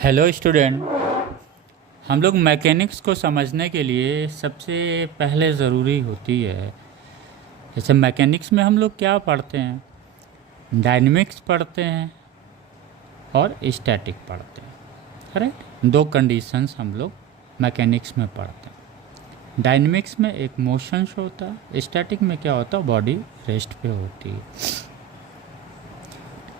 Hello student. हम लोग mechanics को समझने के लिए सबसे पहले ज़रूरी होती है, जैसे मैकेनिक्स में हम लोग क्या पढ़ते हैं, डायनेमिक्स पढ़ते हैं और स्टैटिक पढ़ते हैं। करेक्ट, दो कंडीशंस हम लोग मैकेनिक्स में पढ़ते हैं। डायनेमिक्स में एक मोशंस होता है, स्टैटिक में क्या होता है, बॉडी रेस्ट पे होती है।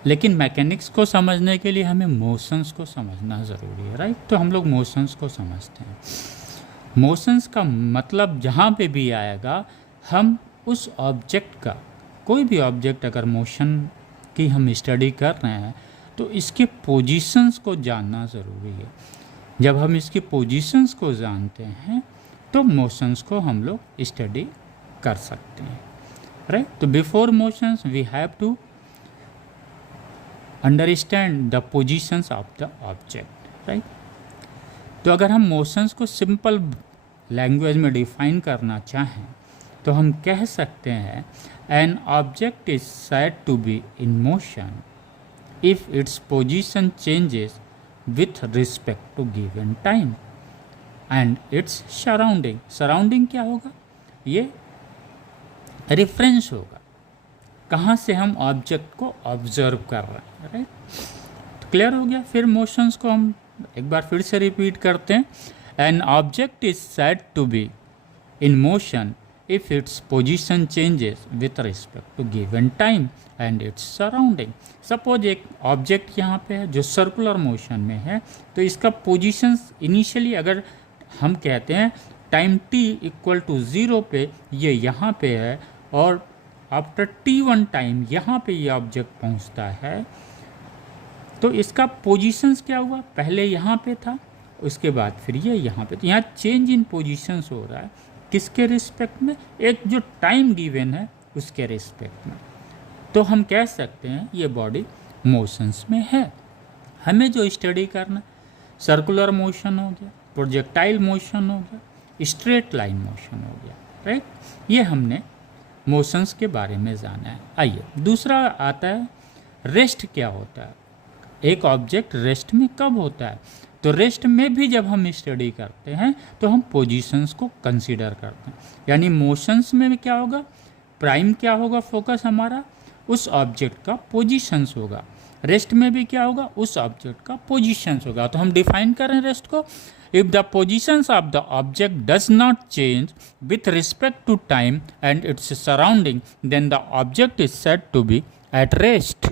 लेकिन मैकेनिक्स को समझने के लिए हमें मोशंस को समझना ज़रूरी है, राइट। तो हम लोग मोशंस को समझते हैं। मोशंस का मतलब जहाँ पे भी आएगा, हम उस ऑब्जेक्ट का, कोई भी ऑब्जेक्ट अगर मोशन की हम स्टडी कर रहे हैं तो इसके पोजीशंस को जानना ज़रूरी है। जब हम इसकी पोजीशंस को जानते हैं तो मोशंस को हम लोग स्टडी कर सकते हैं, राइट। तो before motions we have to understand the positions of the object, right. तो अगर हम मोशंस को सिंपल लैंग्वेज में डिफाइन करना चाहें तो हम कह सकते हैं, an object is said to be in motion if its position changes with respect to given time and its surrounding. Surrounding क्या होगा, ये रेफरेंस होगा, कहाँ से हम ऑब्जेक्ट को ऑब्जर्व कर रहे हैं, राइट। तो क्लियर हो गया। फिर मोशंस को हम एक बार फिर से रिपीट करते हैं। An object is said to be in motion if its position changes with respect to given time and its surrounding. Suppose एक ऑब्जेक्ट यहाँ पे है जो सर्कुलर मोशन में है, तो इसका पोजीशंस इनिशियली अगर हम कहते हैं टाइम t इक्वल टू 0 पे ये यहाँ पे है, और आफ्टर t1 टाइम यहाँ पे ये ऑब्जेक्ट पहुँचता है, तो इसका पोजीशंस क्या हुआ, पहले यहाँ पे था, उसके बाद फिर ये यहाँ पे। तो यहाँ चेंज इन पोजीशंस हो रहा है, किसके रिस्पेक्ट में, एक जो टाइम गिवन है उसके रिस्पेक्ट में। तो हम कह सकते हैं ये बॉडी मोशंस में है। हमें जो स्टडी करना, सर्कुलर मोशन हो गया, प्रोजेक्टाइल मोशन हो गया, स्ट्रेट लाइन मोशन हो गया, राइट। ये हमने मोशंस के बारे में जाना है। आइए दूसरा आता है, रेस्ट क्या होता है, एक ऑब्जेक्ट रेस्ट में कब होता है। तो रेस्ट में भी जब हम स्टडी करते हैं तो हम पोजीशंस को कंसीडर करते हैं। यानी मोशंस में भी क्या होगा, प्राइम क्या होगा, फोकस हमारा उस ऑब्जेक्ट का पोजीशंस होगा। रेस्ट में भी क्या होगा, उस ऑब्जेक्ट का पोजीशंस होगा। तो हम डिफाइन कर रहे हैं रेस्ट को, if the positions of the object does not change with respect to time and its surrounding, then the object is said to be at rest.